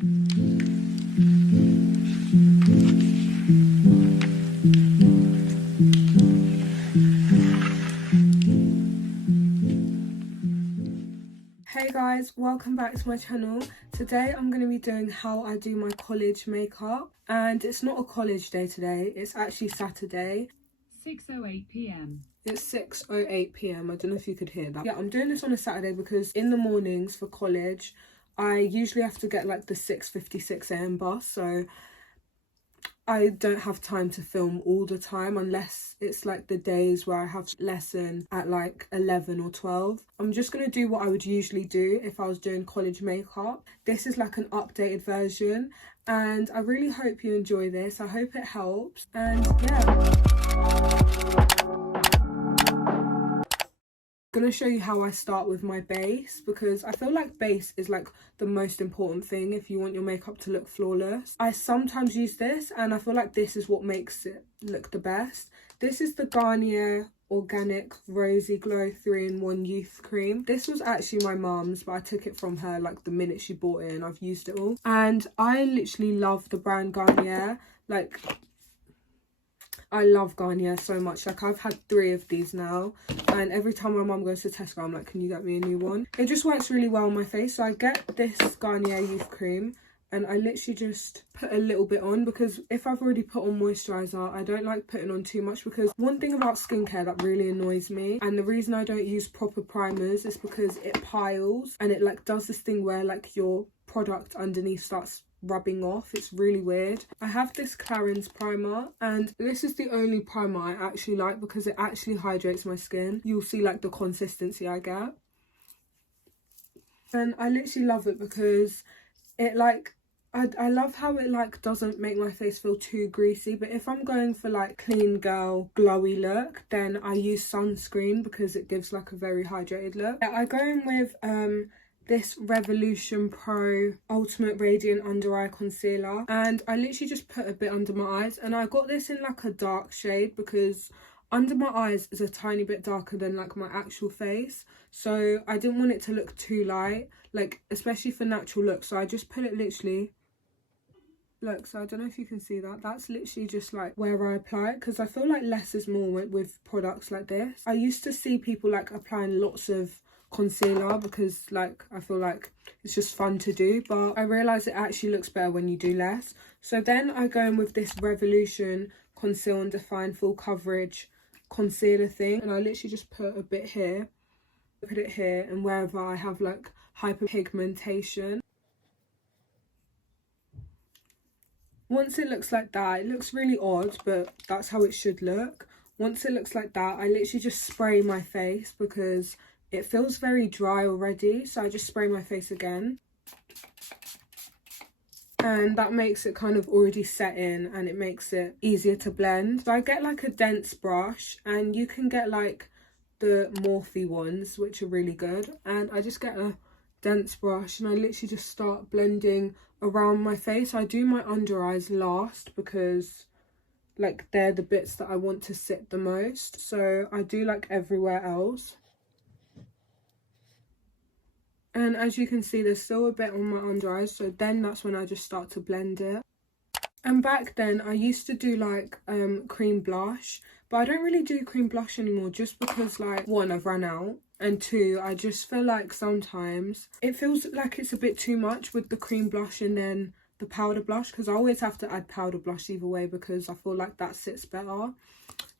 Hey guys, welcome back to my channel. Today I'm going to be doing how I do my college makeup, and it's not a college day today, it's actually Saturday. 6:08 p.m. It's 6:08 p.m. I don't know if you could hear that. Yeah, I'm doing this on a Saturday because in the mornings for college I usually have to get like the 6:56 a.m. bus, so I don't have time to film all the time unless it's like the days where I have lesson at like 11 or 12. I'm just going to do what I would usually do if I was doing college makeup. This is like an updated version and I really hope you enjoy this. I hope it helps, and yeah. I'm gonna show you how I start with my base because I feel like base is like the most important thing if you want your makeup to look flawless. I sometimes use this and I feel like this is what makes it look the best. This is the Garnier Organic Rosy Glow 3-in-1 Youth Cream. This was actually my mum's, but I took it from her like the minute she bought it and I've used it all. And I literally love the brand Garnier. Like, I love Garnier so much. Like, I've had 3 of these now, and every time my mum goes to Tesco I'm like, can you get me a new one? It just works really well on my face. So I get this Garnier Youth Cream and I literally just put a little bit on, because if I've already put on moisturiser I don't like putting on too much, because one thing about skincare that really annoys me, and the reason I don't use proper primers, is because it piles and it like does this thing where like your product underneath starts rubbing off. It's really weird. I have this Clarins primer and this is the only primer I actually like because it actually hydrates my skin. You'll see like the consistency I get, and I literally love it because it like I love how it like doesn't make my face feel too greasy. But if I'm going for like clean girl glowy look, then I use sunscreen because it gives like a very hydrated look. I go in with this Revolution Pro Ultimate Radiant Under Eye Concealer, and I literally just put a bit under my eyes, and I got this in like a dark shade because under my eyes is a tiny bit darker than like my actual face, so I didn't want it to look too light, like especially for natural looks. So I just put it literally, look, so I don't know if you can see that, that's literally just like where I apply it, because I feel like less is more with products like this. I used to see people like applying lots of concealer because like I feel like it's just fun to do, but I realise it actually looks better when you do less. So then I go in with this Revolution Conceal and Define Full Coverage concealer thing, and I literally just put a bit here, put it here, and wherever I have like hyperpigmentation. Once it looks like that, it looks really odd, but that's how it should look. Once it looks like that, I literally just spray my face because it feels very dry already, so I just spray my face again. And that makes it kind of already set in and it makes it easier to blend. So I get like a dense brush, and you can get like the Morphe ones, which are really good. And I just get a dense brush and I literally just start blending around my face. I do my under eyes last because like they're the bits that I want to sit the most. So I do like everywhere else. And as you can see, there's still a bit on my under eyes, so then that's when I just start to blend it. And back then I used to do like cream blush, but I don't really do cream blush anymore just because like, 1, I've run out, and 2, I just feel like sometimes it feels like it's a bit too much with the cream blush and then the powder blush, because I always have to add powder blush either way because I feel like that sits better.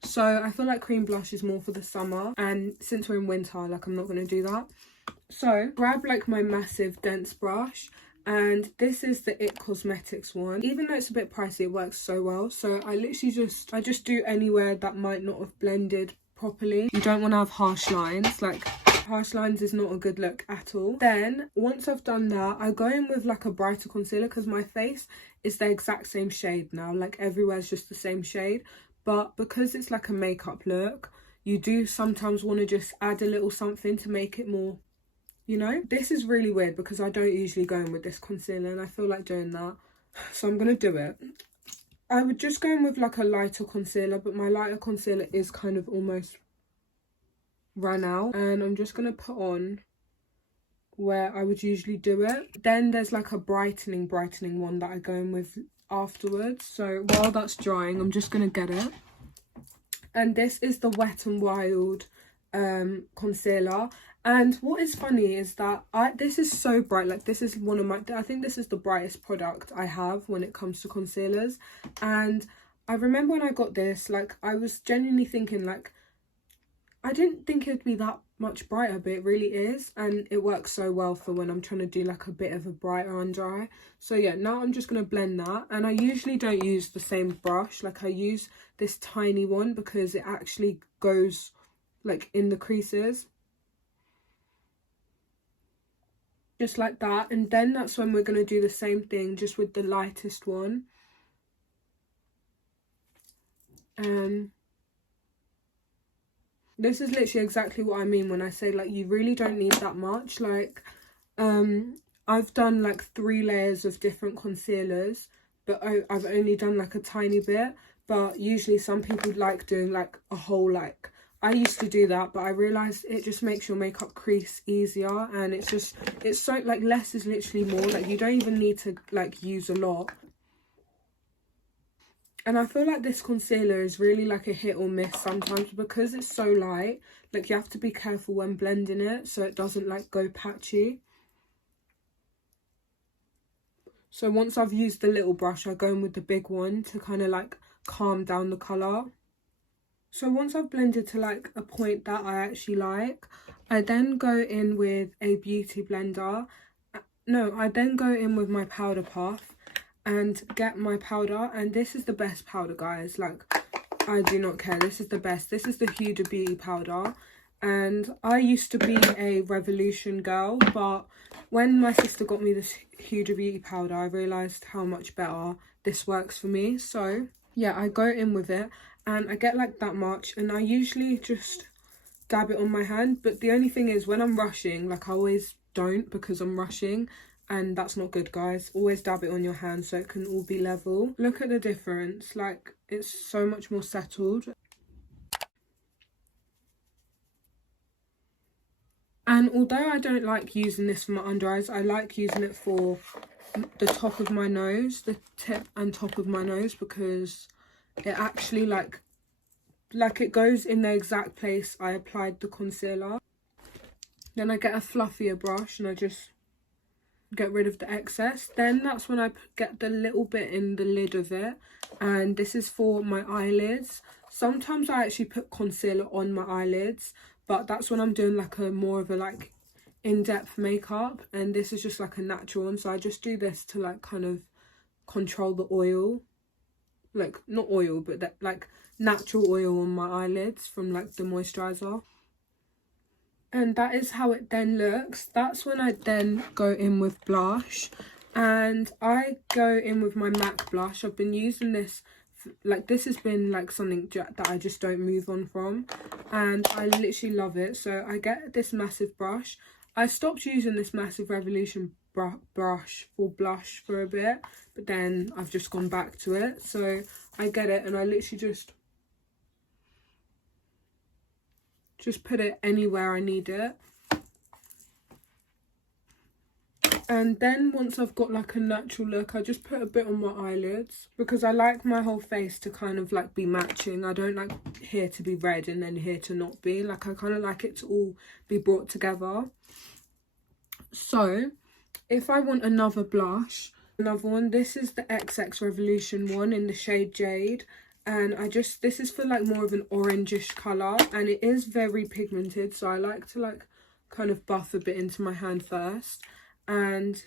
So I feel like cream blush is more for the summer, and since we're in winter, like I'm not going to do that. So grab like my massive dense brush, and this is the It Cosmetics one. Even though it's a bit pricey, it works so well. So I literally just do anywhere that might not have blended properly. You don't want to have harsh lines, like harsh lines is not a good look at all. Then once I've done that, I go in with like a brighter concealer because my face is the exact same shade now, like everywhere's just the same shade. But because it's like a makeup look, you do sometimes want to just add a little something to make it more, you know. This is really weird because I don't usually go in with this concealer and I feel like doing that, so I'm gonna do it. I would just go in with like a lighter concealer, but my lighter concealer is kind of almost run out, and I'm just gonna put on where I would usually do it. Then there's like a brightening one that I go in with afterwards. So while that's drying, I'm just going to get it. And this is the Wet n Wild concealer. And what is funny is that this is so bright. Like, this is one of my, I think this is the brightest product I have when it comes to concealers. And I remember when I got this, like, I was genuinely thinking, like, I didn't think it would be that much brighter, but it really is. And it works so well for when I'm trying to do like a bit of a brighter under eye. So yeah, now I'm just going to blend that. And I usually don't use the same brush. Like, I use this tiny one because it actually goes like in the creases. Just like that. And then that's when we're going to do the same thing, just with the lightest one. This is literally exactly what I mean when I say, like, you really don't need that much. Like, I've done like 3 layers of different concealers, but I've only done like a tiny bit. But usually some people like doing like a whole, like, I used to do that, but I realised it just makes your makeup crease easier. And it's so, like, less is literally more. Like, you don't even need to like use a lot. And I feel like this concealer is really like a hit or miss sometimes because it's so light. Like, you have to be careful when blending it so it doesn't like go patchy. So once I've used the little brush, I go in with the big one to kind of like calm down the colour. So once I've blended to like a point that I actually like, I then go in with a beauty blender. No, I then go in with my powder puff and get my powder. And this is the best powder, guys. Like, I do not care. This is the best. This is the Huda Beauty powder. And I used to be a Revolution girl, but when my sister got me this Huda Beauty powder, I realised how much better this works for me. So yeah, I go in with it and I get like that much, and I usually just dab it on my hand. But the only thing is, when I'm rushing, like, I always don't because I'm rushing, and that's not good, guys. Always dab it on your hand so it can all be level. Look at the difference. Like, it's so much more settled. And although I don't like using this for my under eyes, I like using it for the top of my nose, the tip and top of my nose, because it actually like it goes in the exact place I applied the concealer. Then I get a fluffier brush and I just get rid of the excess. Then that's when I get the little bit in the lid of it, and this is for my eyelids. Sometimes I actually put concealer on my eyelids, but that's when I'm doing like a more of a like in-depth makeup, and this is just like a natural one, so I just do this to like kind of control the oil, like not oil but that like natural oil on my eyelids from like the moisturizer. And that is how it then looks. That's when I then go in with blush, and I go in with my MAC blush. I've been using this, like, this has been like something that I just don't move on from, and I literally love it. So I get this massive brush. I stopped using this massive Revolution brush for blush for a bit, but then I've just gone back to it. So I get it and I literally just put it anywhere I need it. And then once I've got like a natural look, I just put a bit on my eyelids because I like my whole face to kind of like be matching. I don't like here to be red and then here to not be. Like, I kind of like it to all be brought together. So if I want another blush, another one, this is the XX Revolution one in the shade Jade. And this is for like more of an orangish colour, and it is very pigmented, so I like to like kind of buff a bit into my hand first. And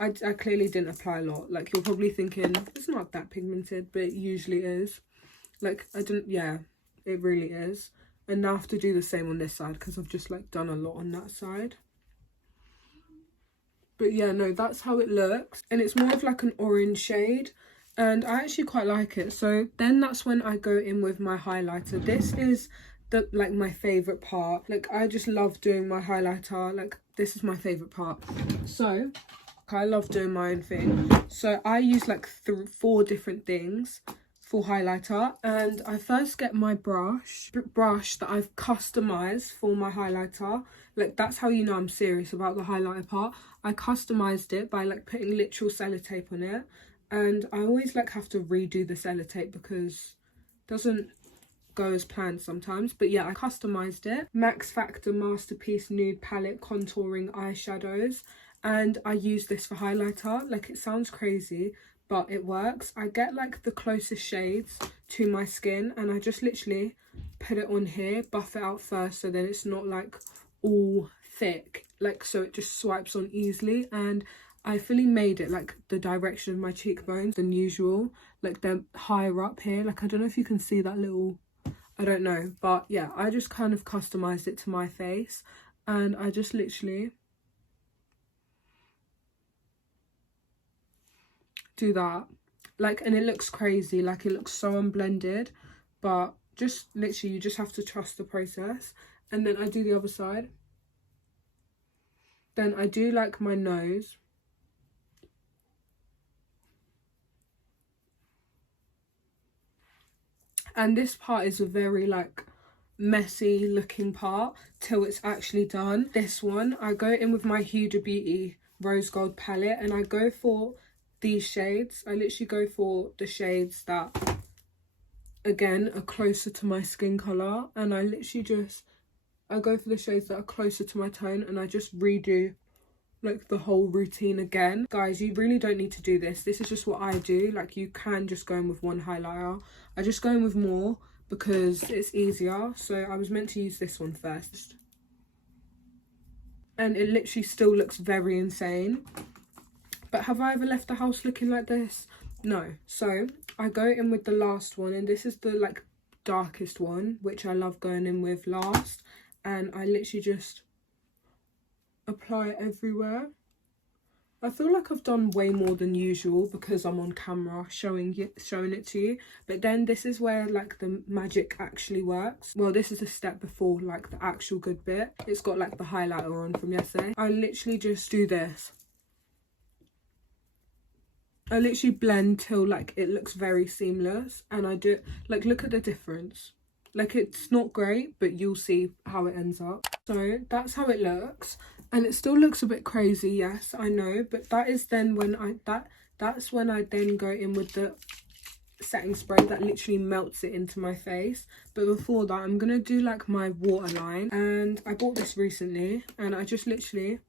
I clearly didn't apply a lot. Like, you're probably thinking it's not that pigmented, but it usually is. Like, yeah, it really is. And now I have to do the same on this side because I've just like done a lot on that side. But yeah, no, that's how it looks, and it's more of like an orange shade. And I actually quite like it. So then that's when I go in with my highlighter. This is like my favourite part. Like, I just love doing my highlighter. Like, this is my favourite part. So I love doing my own thing. So I use like 4 different things for highlighter, and I first get my brush that I've customized for my highlighter. Like, that's how you know I'm serious about the highlighter part. I customized it by like putting literal sellotape on it, and I always like have to redo the sellotape because it doesn't go as planned sometimes. But yeah, I customized it. Max Factor Masterpiece Nude Palette Contouring Eyeshadows, and I use this for highlighter. Like, it sounds crazy, but it works. I get like the closest shades to my skin, and I just literally put it on here, buff it out first, so then it's not like all thick, like, so it just swipes on easily. And I fully made it like the direction of my cheekbones than usual, like they're higher up here. Like, I don't know if you can see that little, I don't know, but yeah, I just kind of customized it to my face, and I just literally do that, like, and it looks crazy, like it looks so unblended, but just literally you just have to trust the process. And then I do the other side. Then I do like my nose, and this part is a very like messy looking part till it's actually done. This one, I go in with my Huda Beauty Rose Gold palette, and I go for these shades. I literally go for the shades that again are closer to my skin color, and I literally just go for the shades that are closer to my tone, and I just redo like the whole routine again. Guys, you really don't need to do this. This is just what I do. Like, you can just go in with one highlighter. I just go in with more because it's easier. So I was meant to use this one first, and it literally still looks very insane. But have I ever left the house looking like this? No. So I go in with the last one, and this is the like darkest one, which I love going in with last, and I literally just apply it everywhere. I feel like I've done way more than usual because I'm on camera showing it to you, but then this is where like the magic actually works. Well, this is a step before like the actual good bit. It's got like the highlighter on from yesterday. I literally just do this. I literally blend till like it looks very seamless, and I do like, look at the difference. Like, it's not great, but you'll see how it ends up. So that's how it looks, and it still looks a bit crazy, yes, I know, but that is then when that's when I then go in with the setting spray that literally melts it into my face. But before that, I'm gonna do like my waterline, and I bought this recently, and I just literally,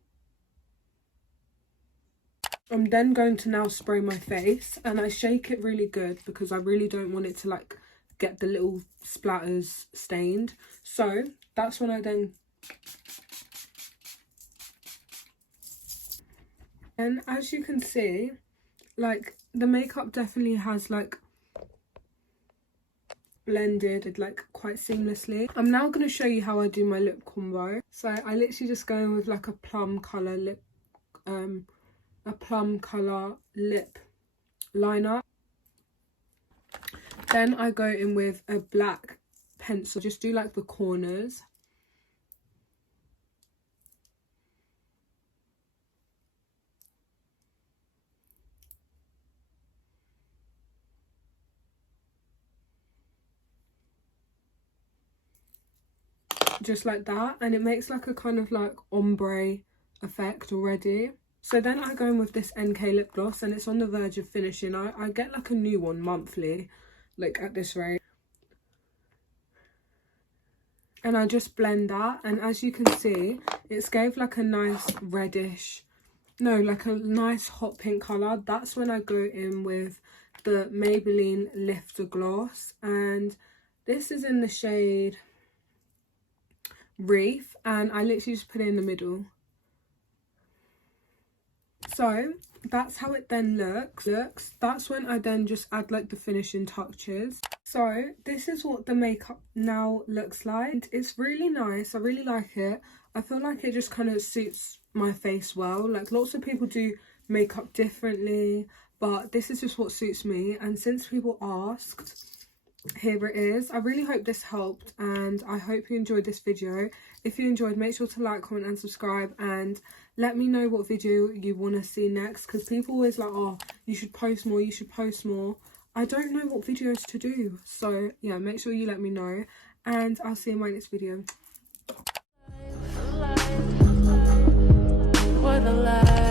I'm then going to now spray my face, and I shake it really good because I really don't want it to like get the little splatters stained. So that's when I then, and as you can see, like the makeup definitely has like blended like quite seamlessly. I'm now going to show you how I do my lip combo. So I literally just go in with like a plum colour lip liner. Then I go in with a black pencil, just do like the corners. Just like that, and it makes like a kind of like ombre effect already. So then I go in with this NK lip gloss, and it's on the verge of finishing. I get like a new one monthly, like at this rate. And I just blend that, and as you can see, it's gave like a nice reddish, no, like a nice hot pink colour. That's when I go in with the Maybelline Lifter Gloss, and this is in the shade Reef, and I literally just put it in the middle. So that's how it then looks. That's when I then just add like the finishing touches. So this is what the makeup now looks like. It's really nice. I really like it. I feel like it just kind of suits my face well. Like, lots of people do makeup differently, but this is just what suits me. And since people asked, here it is. I really hope this helped, and I hope you enjoyed this video. If you enjoyed, make sure to like, comment and subscribe, and let me know what video you want to see next, because people always like, oh, you should post more, you should post more. I don't know what videos to do. So yeah, make sure you let me know, and I'll see you in my next video. For the light.